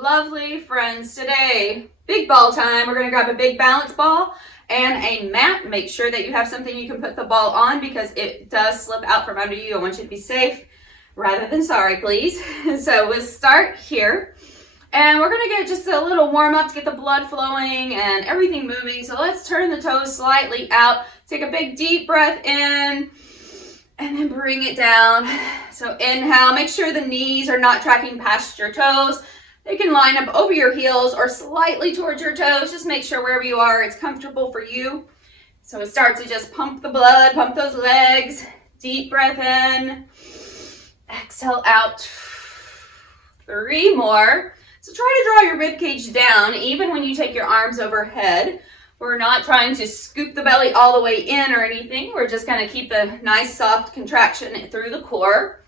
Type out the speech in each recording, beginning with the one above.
lovely friends. Today, big ball time. We're going to grab a big balance ball and a mat. Make sure that you have something you can put the ball on because it does slip out from under you. I want you to be safe rather than sorry, please. So we'll start here. And we're going to get just a little warm up to get the blood flowing and everything moving. So let's turn the toes slightly out. Take a big deep breath in and then bring it down. So inhale, make sure the knees are not tracking past your toes. They can line up over your heels or slightly towards your toes. Just make sure wherever you are, it's comfortable for you. So start to just pump the blood, pump those legs. Deep breath in. Exhale out. 3 more. So try to draw your rib cage down even when you take your arms overhead. We're not trying to scoop the belly all the way in or anything. We're just going to keep a nice soft contraction through the core.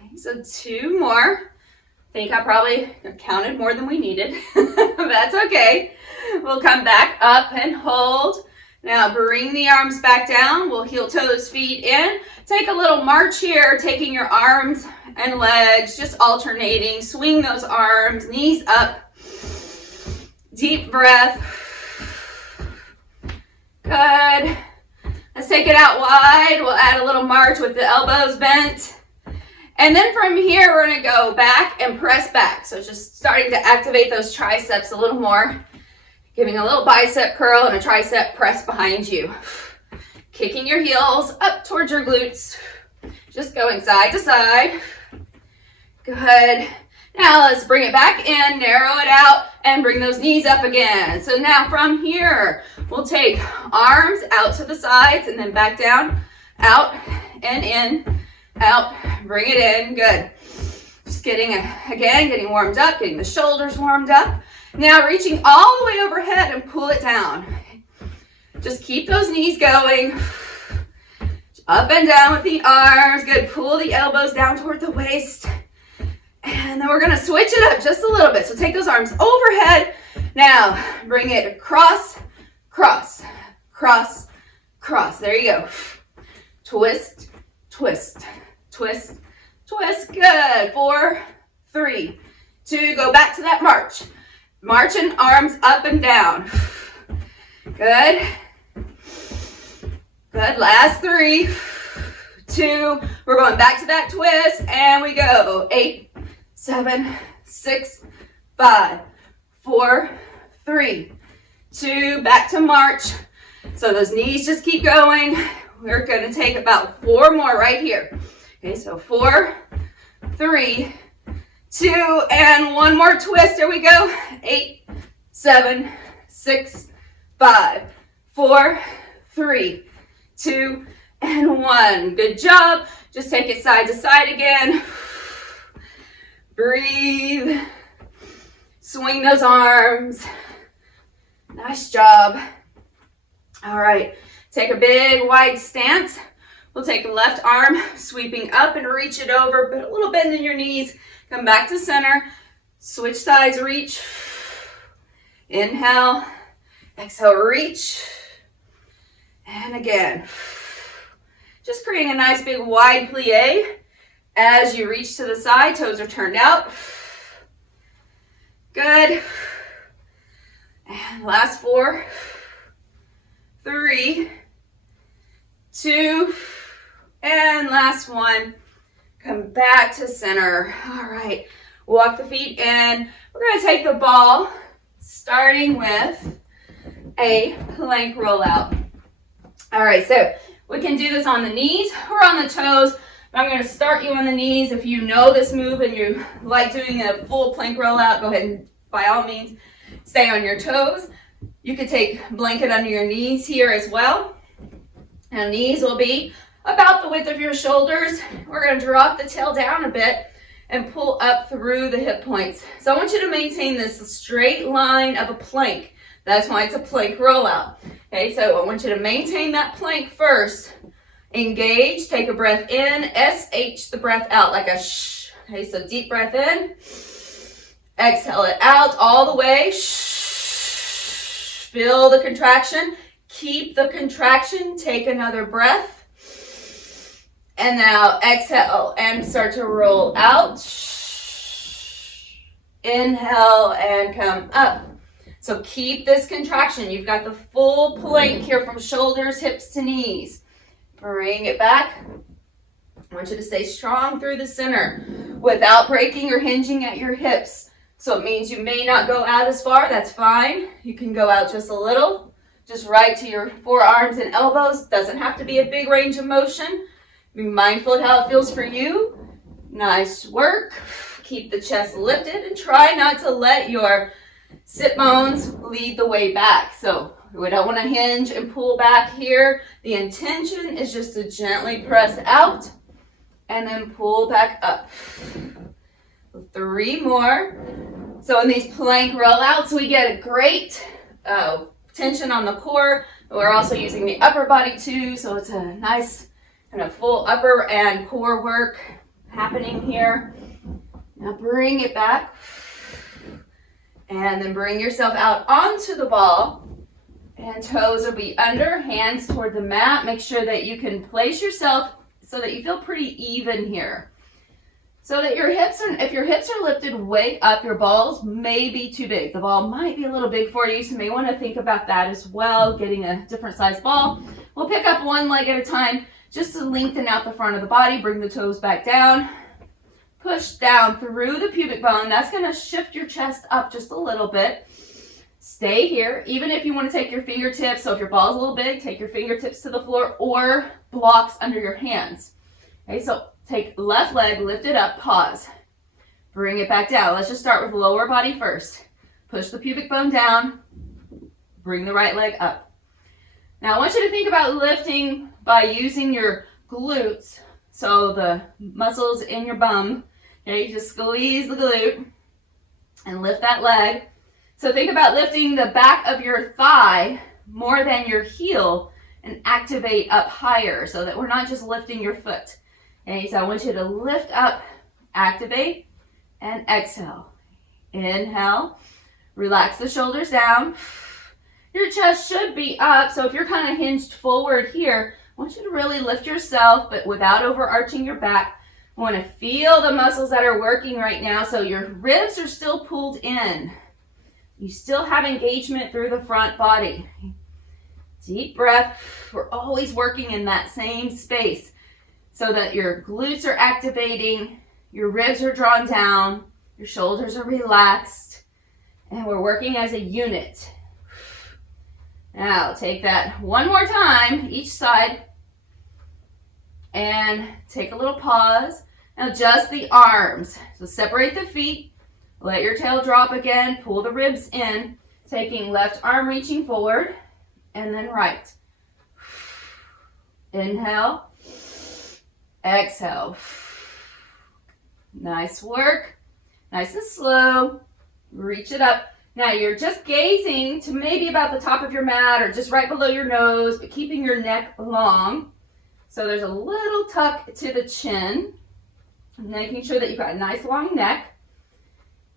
Okay, so 2 more. I think I probably counted more than we needed. That's okay. We'll come back up and hold. Now bring the arms back down. We'll heel toes, feet in. Take a little march here, taking your arms and legs, just alternating. Swing those arms, knees up. Deep breath. Good. Let's take it out wide. We'll add a little march with the elbows bent. And then from here, we're going to go back and press back. So just starting to activate those triceps a little more. Giving a little bicep curl and a tricep press behind you. Kicking your heels up towards your glutes. Just going side to side. Good. Now let's bring it back in, narrow it out, and bring those knees up again. So now from here, we'll take arms out to the sides and then back down, out and in, out, bring it in. Good. Just getting warmed up, getting the shoulders warmed up. Now reaching all the way overhead and pull it down. Just keep those knees going. Up and down with the arms. Good. Pull the elbows down toward the waist. And then we're going to switch it up just a little bit. So take those arms overhead. Now bring it across, cross, cross, cross. There you go. Twist, twist, twist, twist. Good. 4, 3, 2. Go back to that march. Marching arms up and down. Good. Good. Last 3, 2. We're going back to that twist. And we go. 8, 7, 6, 5, 4, 3, 2. Back to march. So those knees just keep going. We're going to take about 4 more right here. Okay, so 4, 3, 2, and 1 more twist. There we go. 8, 7, 6, 5, 4, 3, 2, and 1. Good job. Just take it side to side again. Breathe. Swing those arms. Nice job. All right. Take a big wide stance. We'll take the left arm, sweeping up and reach it over. Put a little bend in your knees. Come back to center. Switch sides, reach. Inhale. Exhale, reach. And again. Just creating a nice big wide plie. As you reach to the side, toes are turned out. Good. And last 4, 3, 2, and last 1. Come back to center. All right. Walk the feet in. We're going to take the ball, starting with a plank rollout. All right. So we can do this on the knees or on the toes. I'm going to start you on the knees. If you know this move and you like doing a full plank rollout, go ahead and by all means stay on your toes. You could take a blanket under your knees here as well. And knees will be about the width of your shoulders. We're going to drop the tail down a bit and pull up through the hip points. So I want you to maintain this straight line of a plank. That's why it's a plank rollout. Okay, so I want you to maintain that plank first. Engage, take a breath in, SH the breath out like a shh. Okay, so deep breath in. Exhale it out all the way. Shh. Feel the contraction. Keep the contraction. Take another breath. And now exhale and start to roll out. Inhale and come up. So keep this contraction. You've got the full plank here from shoulders, hips to knees. Bring it back. I want you to stay strong through the center without breaking or hinging at your hips. So it means you may not go out as far. That's fine. You can go out just a little, just right to your forearms and elbows. Doesn't have to be a big range of motion. Be mindful of how it feels for you. Nice work. Keep the chest lifted and try not to let your sit bones lead the way back. So we don't want to hinge and pull back here. The intention is just to gently press out and then pull back up. 3 more. So in these plank rollouts, we get a great tension on the core. We're also using the upper body too, so it's a nice kind of full upper and core work happening here. Now bring it back. And then bring yourself out onto the ball. And toes will be under, hands toward the mat. Make sure that you can place yourself so that you feel pretty even here. So that your hips are, if your hips are lifted way up, your balls may be too big. The ball might be a little big for you, so you may want to think about that as well, getting a different size ball. We'll pick up one leg at a time just to lengthen out the front of the body. Bring the toes back down. Push down through the pubic bone. That's going to shift your chest up just a little bit. Stay here. Even if you want to take your fingertips, so if your ball's a little big, take your fingertips to the floor or blocks under your hands. Okay, so take left leg, lift it up, pause. Bring it back down. Let's just start with lower body first. Push the pubic bone down. Bring the right leg up. Now I want you to think about lifting by using your glutes. So the muscles in your bum. Okay, you just squeeze the glute and lift that leg. So think about lifting the back of your thigh more than your heel and activate up higher so that we're not just lifting your foot. Okay, so I want you to lift up, activate, and exhale. Inhale, relax the shoulders down. Your chest should be up, so if you're kind of hinged forward here, I want you to really lift yourself, but without overarching your back. I want to feel the muscles that are working right now, so your ribs are still pulled in. You still have engagement through the front body. Deep breath. We're always working in that same space so that your glutes are activating, your ribs are drawn down, your shoulders are relaxed, and we're working as a unit. Now, take that one more time, each side, and take a little pause. Now, just the arms. So separate the feet, let your tail drop again, pull the ribs in, taking left arm reaching forward, and then right. Inhale, exhale. Nice work, nice and slow. Reach it up. Now you're just gazing to maybe about the top of your mat or just right below your nose, but keeping your neck long. So there's a little tuck to the chin, making sure that you've got a nice long neck.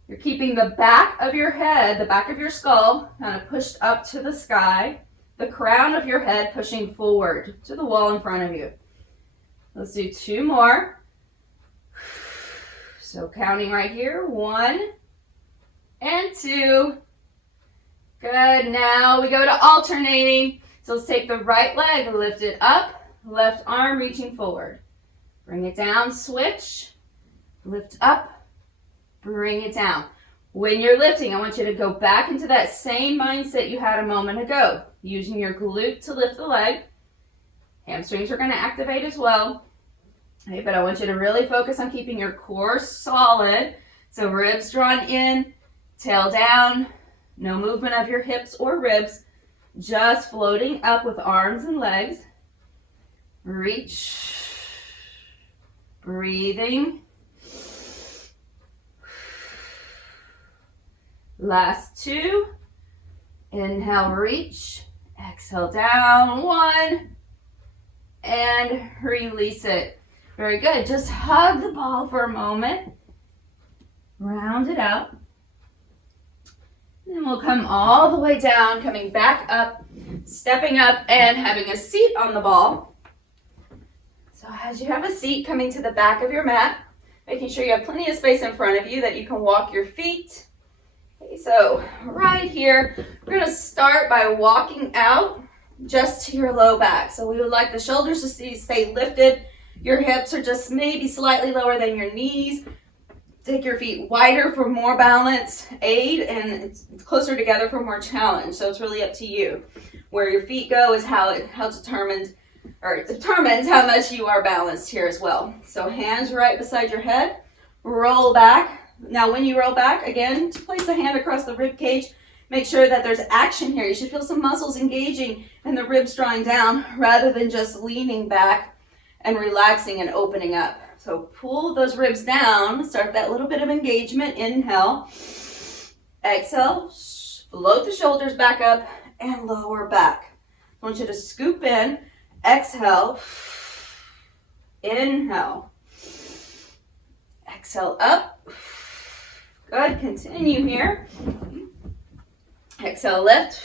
You're keeping the back of your head, the back of your skull, kind of pushed up to the sky, the crown of your head pushing forward to the wall in front of you. Let's do 2 more. So counting right here, 1 and 2. Good. Now we go to alternating. So let's take the right leg, lift it up, left arm reaching forward. Bring it down, switch, lift up, bring it down. When you're lifting, I want you to go back into that same mindset you had a moment ago, using your glute to lift the leg. Hamstrings are going to activate as well. Okay, but I want you to really focus on keeping your core solid. So ribs drawn in, tail down, no movement of your hips or ribs, just floating up with arms and legs. Reach, breathing. Last 2. Inhale, reach. Exhale, down. 1. And release it. Very good. Just hug the ball for a moment. Round it out. Then we'll come all the way down, coming back up, stepping up, and having a seat on the ball. So as you have a seat, coming to the back of your mat, Making sure you have plenty of space in front of you that you can walk your feet. Okay, so right here, we're going to start by walking out just to your low back. So we would like the shoulders to stay lifted. Your hips are just maybe slightly lower than your knees. Take your feet wider for more balance, aid, and it's closer together for more challenge. So it's really up to you. Where your feet go is it determines how much you are balanced here as well. So hands right beside your head, roll back. Now when you roll back, again, place the hand across the rib cage. Make sure that there's action here. You should feel some muscles engaging and the ribs drawing down rather than just leaning back and relaxing and opening up. So pull those ribs down, start that little bit of engagement. Inhale, exhale, float the shoulders back up and lower back. I want you to scoop in, exhale, inhale, exhale up. Good, continue here. Exhale, lift,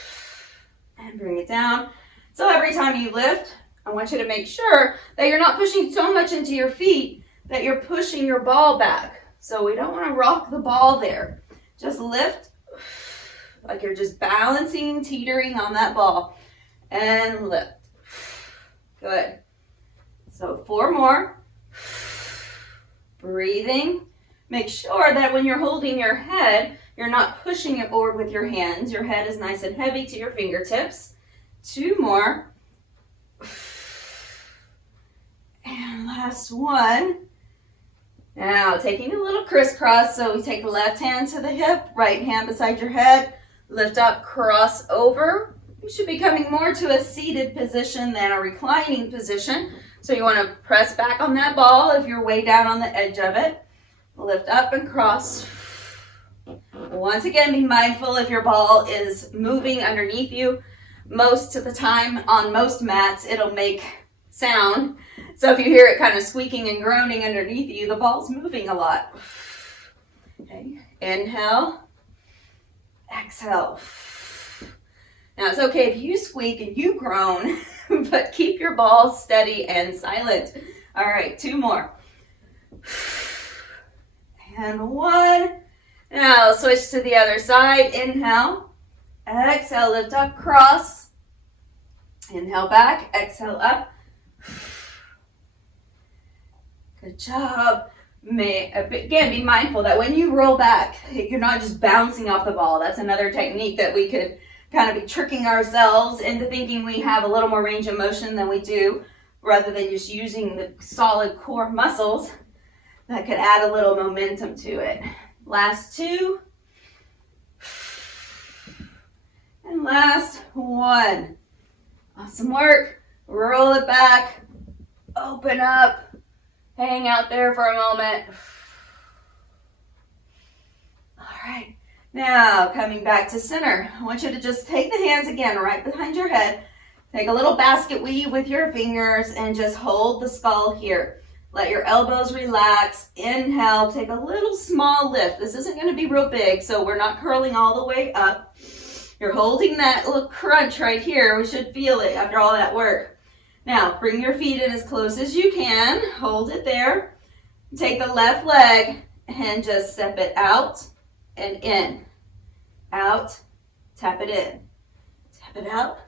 and bring it down. So every time you lift, I want you to make sure that you're not pushing so much into your feet that you're pushing your ball back. So we don't want to rock the ball there. Just lift like you're just balancing, teetering on that ball. And lift. Good. So 4 more. Breathing. Make sure that when you're holding your head, you're not pushing it forward with your hands. Your head is nice and heavy to your fingertips. 2 more. And last one. Now taking a little crisscross. So we take the left hand to the hip, right hand beside your head. Lift up, cross over. You should be coming more to a seated position than a reclining position. So you want to press back on that ball if you're way down on the edge of it. Lift up and cross. Once again, be mindful if your ball is moving underneath you. Most of the time on most mats, it'll make sound. So if you hear it kind of squeaking and groaning underneath you, the ball's moving a lot. Okay. Inhale. Exhale. Now it's okay if you squeak and you groan, but keep your ball steady and silent. All right, 2 more. And 1. Now switch to the other side. Inhale. Exhale, lift up, cross. Inhale back, exhale up. Good job. Again, be mindful that when you roll back, you're not just bouncing off the ball. That's another technique that we could kind of be tricking ourselves into thinking we have a little more range of motion than we do, rather than just using the solid core muscles. That could add a little momentum to it. Last 2. And last 1. Awesome work. Roll it back. Open up. Hang out there for a moment. All right. Now, coming back to center. I want you to just take the hands again right behind your head. Take a little basket weave with your fingers and just hold the skull here. Let your elbows relax. Inhale, take a little small lift. This isn't going to be real big, so we're not curling all the way up. You're holding that little crunch right here. We should feel it after all that work. Now, bring your feet in as close as you can. Hold it there. Take the left leg and just step it out and in. Out, tap it in. Tap it out,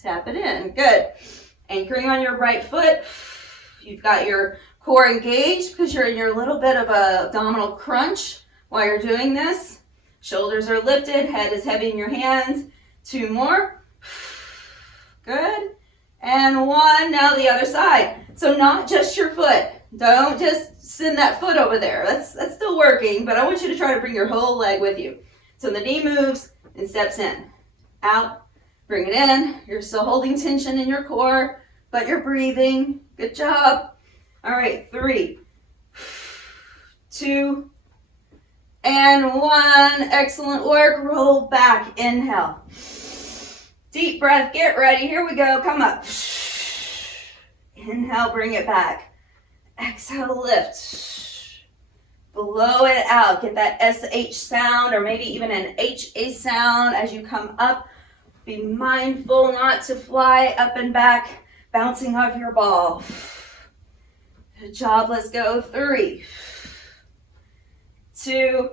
tap it in. Good. Anchoring on your right foot. You've got your core engaged because you're in your little bit of a abdominal crunch while you're doing this. Shoulders are lifted, head is heavy in your hands. 2 more. Good. And 1. Now the other side. So not just your foot. Don't just send that foot over there. That's still working, but I want you to try to bring your whole leg with you. So the knee moves and steps in. Out. Bring it in. You're still holding tension in your core, but you're breathing. Good job. All right, 3, 2, and 1. Excellent work. Roll back. Inhale. Deep breath. Get ready. Here we go. Come up. Inhale. Bring it back. Exhale. Lift. Blow it out. Get that SH sound or maybe even an HA sound as you come up. Be mindful not to fly up and back, bouncing off your ball. Good job. Let's go. 3, 2,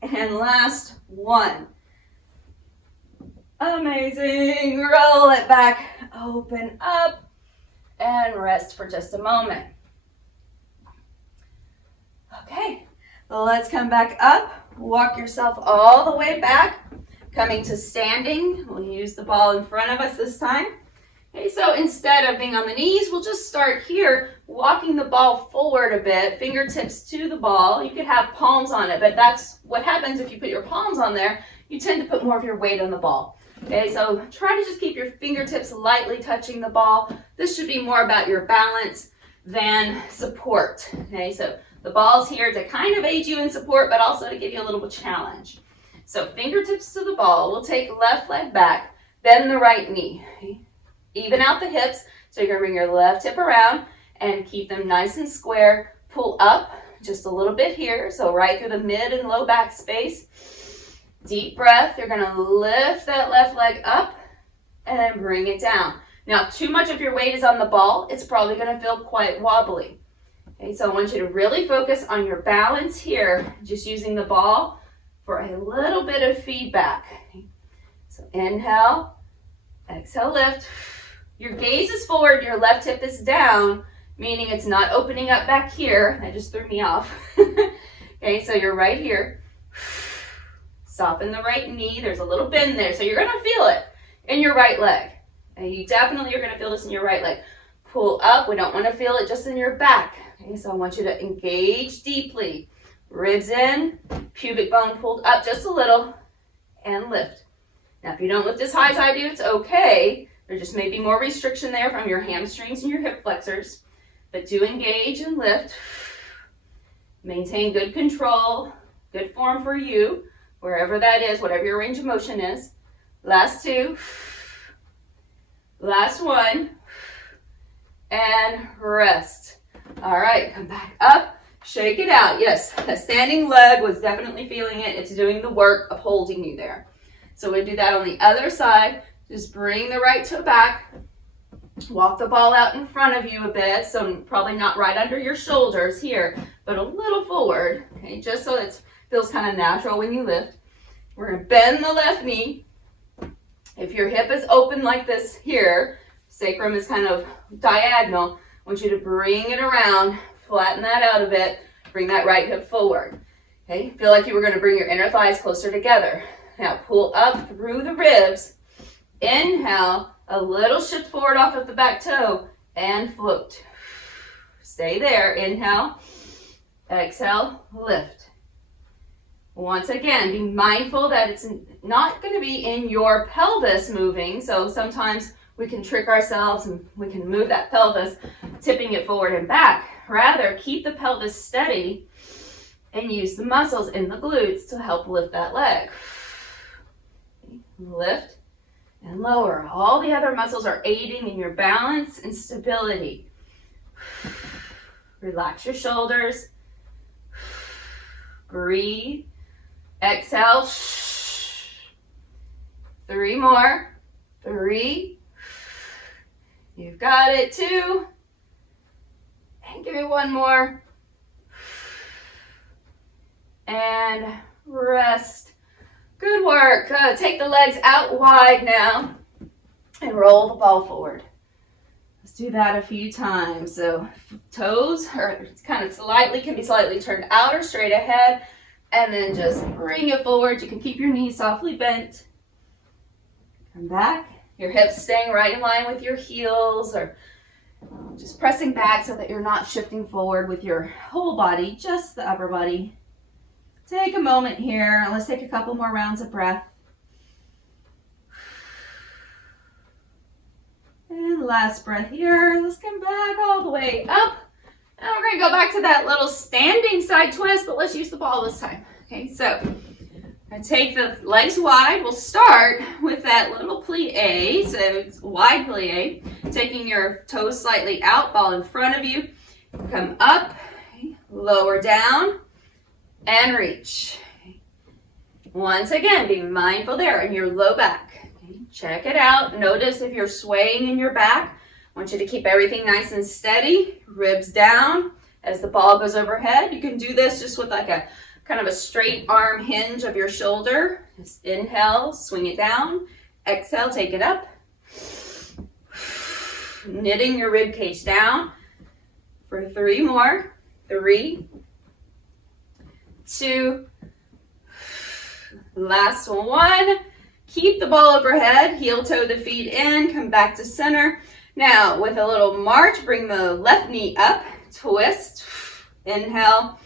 and last 1. Amazing. Roll it back, open up, and rest for just a moment. Okay, let's come back up. Walk yourself all the way back, coming to standing. We'll use the ball in front of us this time. Okay, so instead of being on the knees, we'll just start here, walking the ball forward a bit, fingertips to the ball. You could have palms on it, but that's what happens if you put your palms on there. You tend to put more of your weight on the ball. Okay, so try to just keep your fingertips lightly touching the ball. This should be more about your balance than support. Okay, so the ball's here to kind of aid you in support, but also to give you a little challenge. So fingertips to the ball. We'll take left leg back, bend the right knee. Okay? Even out the hips, so you're going to bring your left hip around and keep them nice and square. Pull up just a little bit here, so right through the mid and low back space. Deep breath. You're going to lift that left leg up and then bring it down. Now, if too much of your weight is on the ball, it's probably going to feel quite wobbly. Okay, so I want you to really focus on your balance here, just using the ball for a little bit of feedback. Okay, so inhale, exhale, lift. Your gaze is forward, your left hip is down, meaning it's not opening up back here. That just threw me off. Okay, so you're right here. Soften the right knee. There's a little bend there, so you're going to feel it in your right leg. And you definitely are going to feel this in your right leg. Pull up. We don't want to feel it just in your back. Okay, so I want you to engage deeply. Ribs in, pubic bone pulled up just a little, and lift. Now, if you don't lift as high as I do, it's okay. There just may be more restriction there from your hamstrings and your hip flexors. But do engage and lift. Maintain good control, good form for you, wherever that is, whatever your range of motion is. Last 2. Last 1. And rest. All right, come back up. Shake it out. Yes, that standing leg was definitely feeling it. It's doing the work of holding you there. So we do that on the other side. Just bring the right toe back. Walk the ball out in front of you a bit, so probably not right under your shoulders here, but a little forward, okay, just so it feels kind of natural when you lift. We're going to bend the left knee. If your hip is open like this here, sacrum is kind of diagonal, I want you to bring it around, flatten that out a bit, bring that right hip forward. Okay, feel like you were going to bring your inner thighs closer together. Now pull up through the ribs. Inhale, a little shift forward off of the back toe, and float. Stay there. Inhale, exhale, lift. Once again, be mindful that it's not going to be in your pelvis moving, so sometimes we can trick ourselves and we can move that pelvis, tipping it forward and back. Rather, keep the pelvis steady and use the muscles in the glutes to help lift that leg. Lift and lower. All the other muscles are aiding in your balance and stability. Relax your shoulders. Breathe. Exhale. 3 more. 3. You've got it. 2. And give me 1 more. And rest. Good work. Take the legs out wide now and roll the ball forward. Let's do that a few times. So toes are kind of can be slightly turned out or straight ahead, and then just bring it forward. You can keep your knees softly bent. Come back. Your hips staying right in line with your heels, or just pressing back so that you're not shifting forward with your whole body, just the upper body. Take a moment here. Let's take a couple more rounds of breath. And last breath here. Let's come back all the way up. And we're going to go back to that little standing side twist, but let's use the ball this time. Okay, so I take the legs wide. We'll start with that little plie, so it's wide plie. Taking your toes slightly out, ball in front of you. Come up, okay, lower down, and reach. Once again, be mindful there in your low back. Okay, check it out. Notice if you're swaying in your back. I want you to keep everything nice and steady. Ribs down as the ball goes overhead. You can do this just with like a kind of a straight arm hinge of your shoulder. Just inhale, swing it down. Exhale, take it up. Knitting your rib cage down for 3 more. 3, 2, last one. Keep the ball overhead, heel toe the feet in, come back to center. Now with a little march, bring the left knee up, twist, inhale,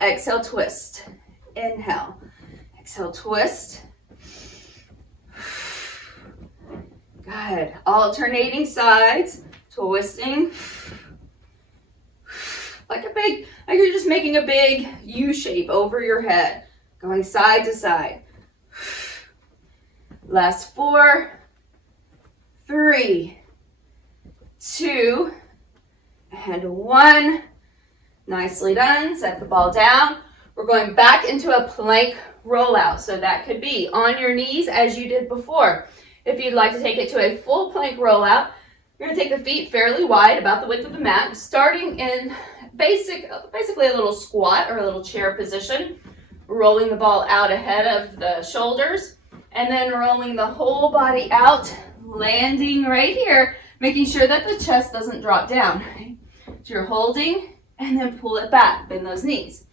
exhale, twist, inhale, exhale, twist. Good. Alternating sides, twisting. Like you're just making a big U shape over your head, going side to side. Last 4, 3, 2, and 1. Nicely done. Set the ball down. We're going back into a plank rollout. So that could be on your knees as you did before. If you'd like to take it to a full plank rollout, you're going to take the feet fairly wide, about the width of the mat, starting in basically a little squat or a little chair position, rolling the ball out ahead of the shoulders, and then rolling the whole body out, landing right here, making sure that the chest doesn't drop down. Okay? So you're holding and then pull it back, bend those knees.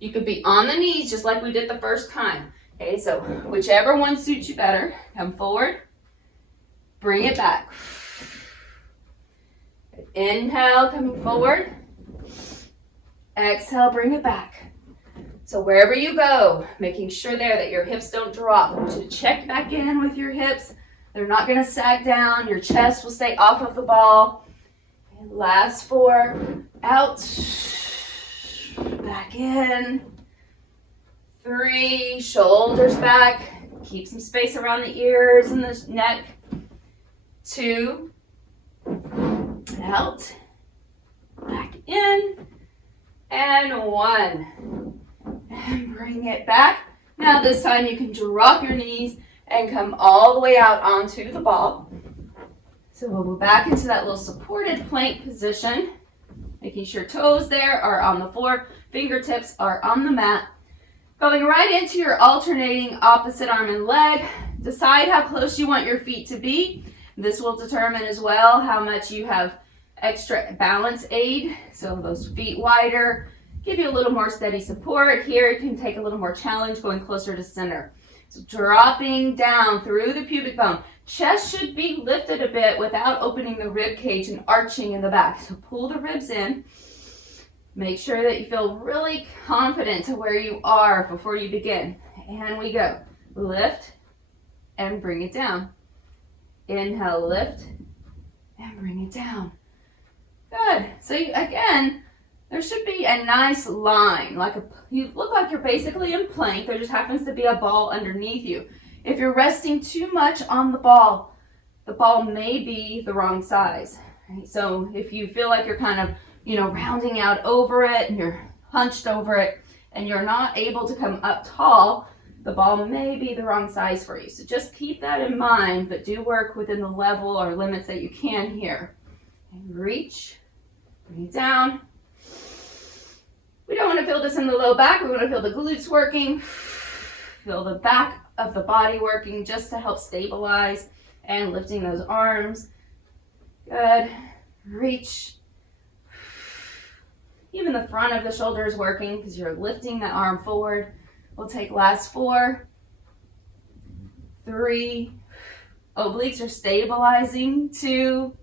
You could be on the knees just like we did the first time. Okay, so whichever one suits you better, come forward, bring it back. Inhale, coming forward. Exhale, bring it back. So wherever you go, making sure there that your hips don't drop. I want you to check back in with your hips. They're not going to sag down. Your chest will stay off of the ball. And last 4, out, back in. 3, shoulders back. Keep some space around the ears and the neck. 2, out, back in, and 1. And bring it back. Now this time you can drop your knees and come all the way out onto the ball. So we'll go back into that little supported plank position, making sure toes there are on the floor, fingertips are on the mat. Going right into your alternating opposite arm and leg. Decide how close you want your feet to be. This will determine as well how much you have extra balance aid. So those feet wider, give you a little more steady support. Here it can take a little more challenge going closer to center. So dropping down through the pubic bone. Chest should be lifted a bit without opening the rib cage and arching in the back. So pull the ribs in. Make sure that you feel really confident to where you are before you begin. And we go. Lift and bring it down. Inhale, lift and bring it down. Good. So again, there should be a nice line. You look like you're basically in plank. There just happens to be a ball underneath you. If you're resting too much on the ball may be the wrong size. Right? So if you feel like you're kind of rounding out over it and you're hunched over it and you're not able to come up tall, the ball may be the wrong size for you. So just keep that in mind, but do work within the level or limits that you can here. And reach, bring it down. We don't want to feel this in the low back. We want to feel the glutes working, feel the back of the body working just to help stabilize and lifting those arms. Good. Reach. Even the front of the shoulder is working because you're lifting the arm forward. We'll take last 4, 3, obliques are stabilizing, 2,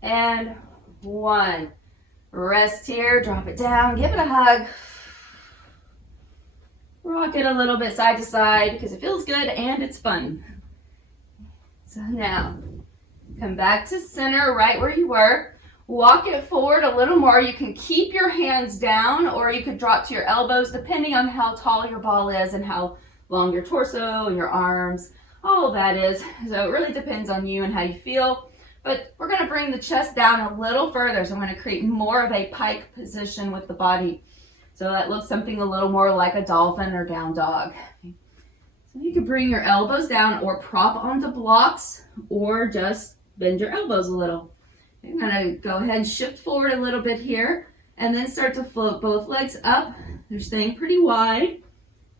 and 1. Rest here, drop it down, give it a hug. Rock it a little bit side to side because it feels good and it's fun. So now, come back to center right where you were. Walk it forward a little more. You can keep your hands down or you could drop to your elbows depending on how tall your ball is and how long your torso and your arms, all of that is. So it really depends on you and how you feel. But we're going to bring the chest down a little further. So I'm going to create more of a pike position with the body. So that looks something a little more like a dolphin or down dog. So you can bring your elbows down or prop onto blocks or just bend your elbows a little. I'm going to go ahead and shift forward a little bit here. And then start to float both legs up. They're staying pretty wide.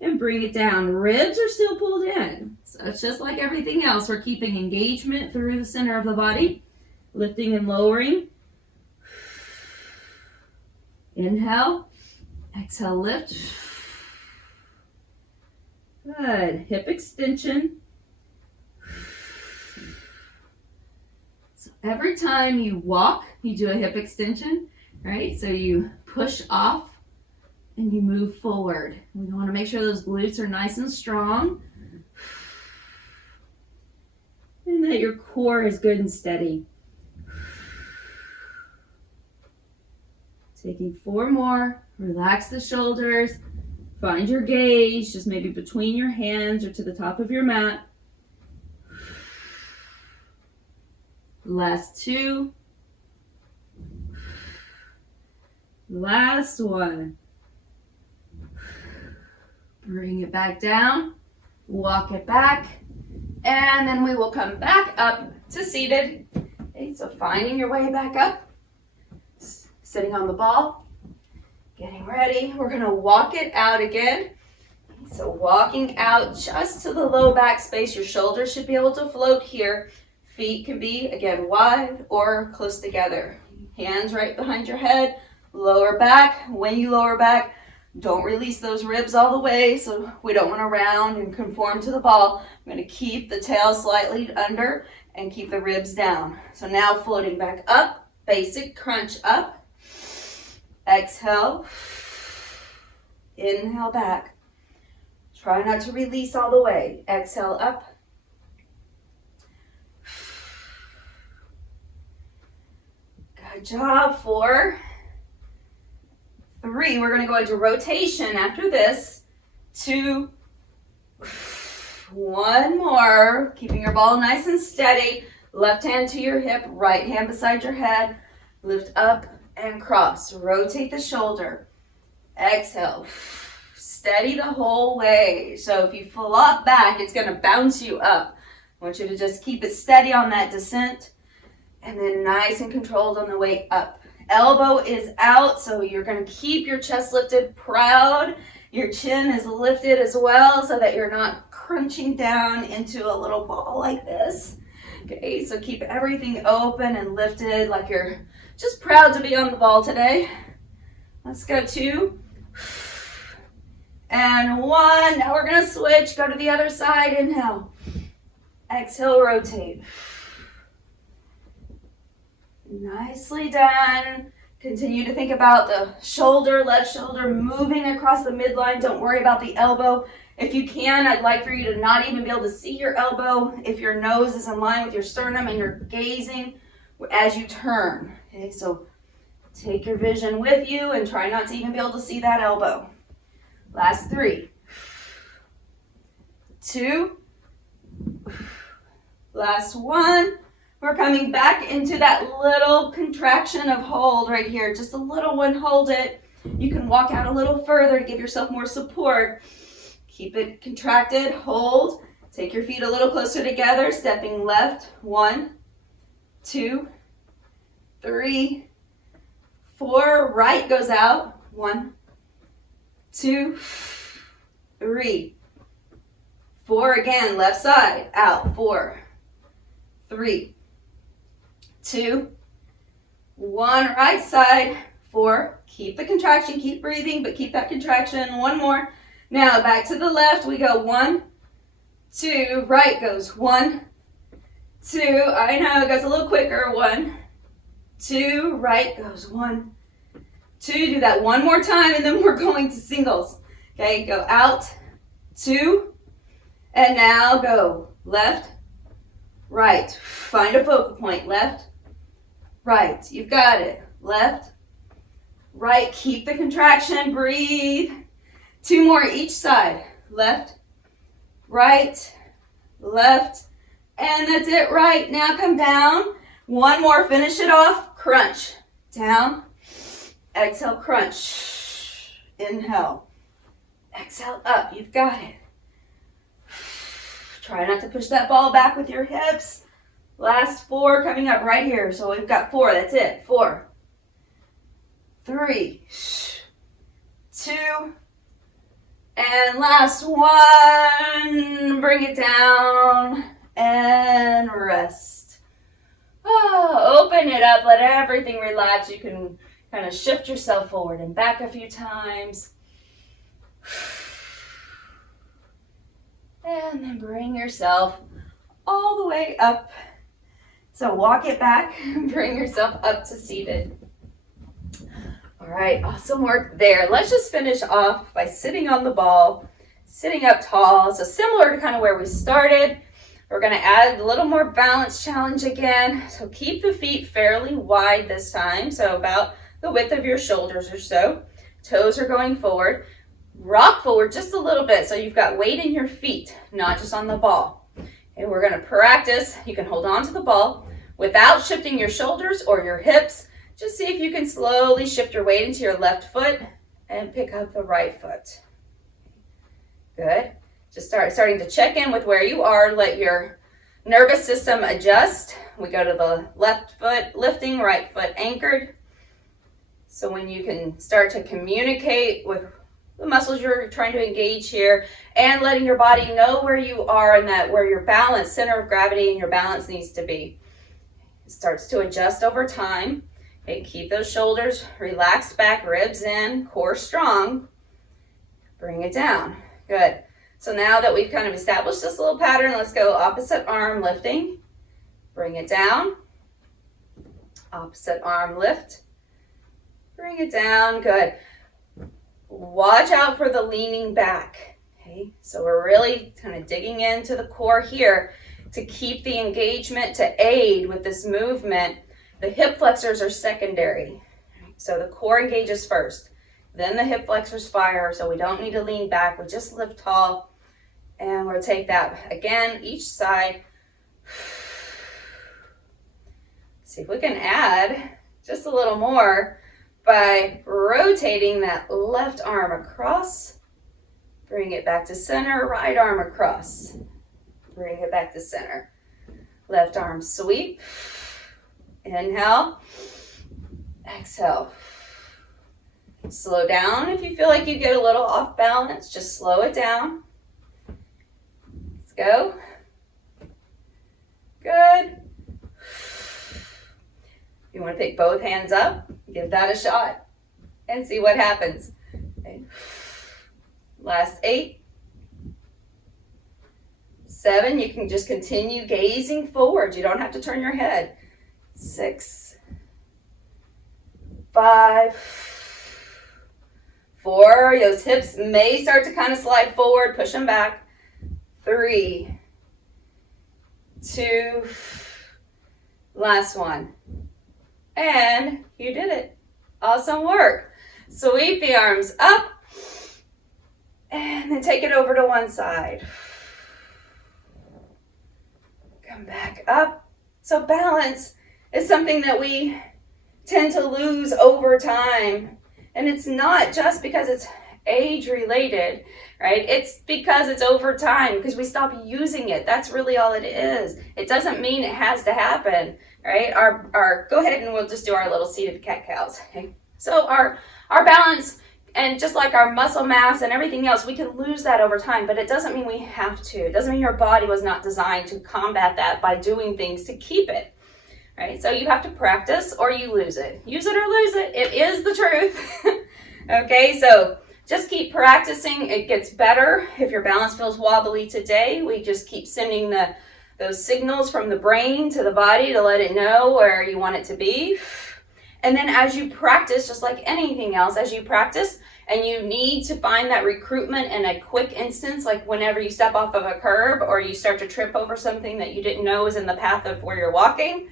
And bring it down. Ribs are still pulled in. So it's just like everything else. We're keeping engagement through the center of the body. Lifting and lowering. Inhale. Exhale, lift. Good. Hip extension. So every time you walk, you do a hip extension, right? So you push off and you move forward. We want to make sure those glutes are nice and strong. And that your core is good and steady. Taking 4 more. Relax the shoulders. Find your gaze, just maybe between your hands or to the top of your mat. Last 2. Last 1. Bring it back down, walk it back, and then we will come back up to seated. Okay, so finding your way back up, sitting on the ball, getting ready. We're gonna walk it out again. So walking out just to the low back space. Your shoulders should be able to float here. Feet can be, again, wide or close together. Hands right behind your head, lower back. When you lower back, don't release those ribs all the way, so we don't want to round and conform to the ball. I'm going to keep the tail slightly under and keep the ribs down. So now floating back up, basic crunch up. Exhale. Inhale back. Try not to release all the way. Exhale up. Good job. 4, 3, we're going to go into rotation after this. 2, 1 more. Keeping your ball nice and steady. Left hand to your hip, right hand beside your head. Lift up and cross. Rotate the shoulder. Exhale. Steady the whole way. So if you flop back, it's going to bounce you up. I want you to just keep it steady on that descent. And then nice and controlled on the way up. Elbow is out, so you're going to keep your chest lifted, proud. Your chin is lifted as well so that you're not crunching down into a little ball like this. Okay, so keep everything open and lifted like you're just proud to be on the ball today. Let's go 2 and 1. Now we're going to switch. Go to the other side. Inhale. Exhale, rotate. Nicely done. Continue to think about the shoulder, left shoulder moving across the midline. Don't worry about the elbow. If you can, I'd like for you to not even be able to see your elbow if your nose is in line with your sternum and you're gazing as you turn. Okay, so take your vision with you and try not to even be able to see that elbow. Last 3, 2, last 1. We're coming back into that little contraction of hold right here. Just a little one, hold it. You can walk out a little further to give yourself more support. Keep it contracted, hold. Take your feet a little closer together, stepping left. 1, 2, 3, 4. Right goes out. 1, 2, 3, 4. Again, left side, out. 4, 3, 2, 1, right side. 4, keep the contraction, keep breathing, but keep that contraction. 1 more. Now back to the left, we go 1, 2, right goes 1, 2, I know, it goes a little quicker. 1, 2, right goes 1, 2, do that 1 more time, and then we're going to singles. Okay, go out, 2, and now go left, right. Find a focal point, left, right. You've got it. Left, right. Keep the contraction. Breathe. 2 more each side. Left, right, left, and that's it. Right. Now come down. 1 more. Finish it off. Crunch. Down. Exhale, crunch. Inhale. Exhale, up. You've got it. Try not to push that ball back with your hips. Last 4 coming up right here. So we've got 4. That's it. 4, 3, 2, and last one. Bring it down and rest. Oh, open it up, let everything relax. You can kind of shift yourself forward and back a few times. And then bring yourself all the way up. So walk it back and bring yourself up to seated. All right, awesome work there. Let's just finish off by sitting on the ball, sitting up tall. So similar to kind of where we started, we're going to add a little more balance challenge again. So keep the feet fairly wide this time, so about the width of your shoulders or so. Toes are going forward. Rock forward just a little bit so you've got weight in your feet, not just on the ball. And we're going to practice. You can hold on to the ball without shifting your shoulders or your hips. Just see if you can slowly shift your weight into your left foot and pick up the right foot. Good. Just starting to check in with where you are. Let your nervous system adjust. We go to the left foot lifting, right foot anchored. So when you can start to communicate with the muscles you're trying to engage here and letting your body know where you are and that where your balance, center of gravity and your balance needs to be. It starts to adjust over time. Okay, keep those shoulders relaxed back, ribs in, core strong. Bring it down. Good. So now that we've kind of established this little pattern, let's go opposite arm lifting. Bring it down. Opposite arm lift. Bring it down. Good. Watch out for the leaning back. Okay, so we're really kind of digging into the core here to keep the engagement, to aid with this movement. The hip flexors are secondary. So the core engages first. Then the hip flexors fire, so we don't need to lean back. We just lift tall. And we'll take that again, each side. See if we can add just a little more by rotating that left arm across. Bring it back to center, right arm across. Bring it back to center. Left arm sweep. Inhale. Exhale. Slow down if you feel like you get a little off balance. Just slow it down. Let's go. Good. You want to pick both hands up, give that a shot, and see what happens. Okay. Last 8. 7, you can just continue gazing forward. You don't have to turn your head. 6, 5, 4, those hips may start to kind of slide forward, push them back. 3, 2, last one. And you did it. Awesome work. Sweep the arms up and then take it over to one side. Come back up. So balance is something that we tend to lose over time. And it's not just because it's age related, right? It's because it's over time, because we stop using it. That's really all it is. It doesn't mean it has to happen, right? Go ahead and we'll just do our little seated cat-cows. Okay? So our balance, and just like our muscle mass and everything else, we can lose that over time, but it doesn't mean we have to. It doesn't mean your body was not designed to combat that by doing things to keep it, right? So you have to practice or you lose it. Use it or lose it. It is the truth. Okay, so just keep practicing. It gets better. If your balance feels wobbly today, we just keep sending those signals from the brain to the body to let it know where you want it to be. And then as you practice, just like anything else, as you practice and you need to find that recruitment in a quick instance, like whenever you step off of a curb or you start to trip over something that you didn't know was in the path of where you're walking,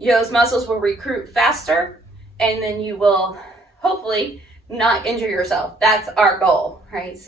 those muscles will recruit faster, and then you will hopefully not injure yourself. That's our goal, right? So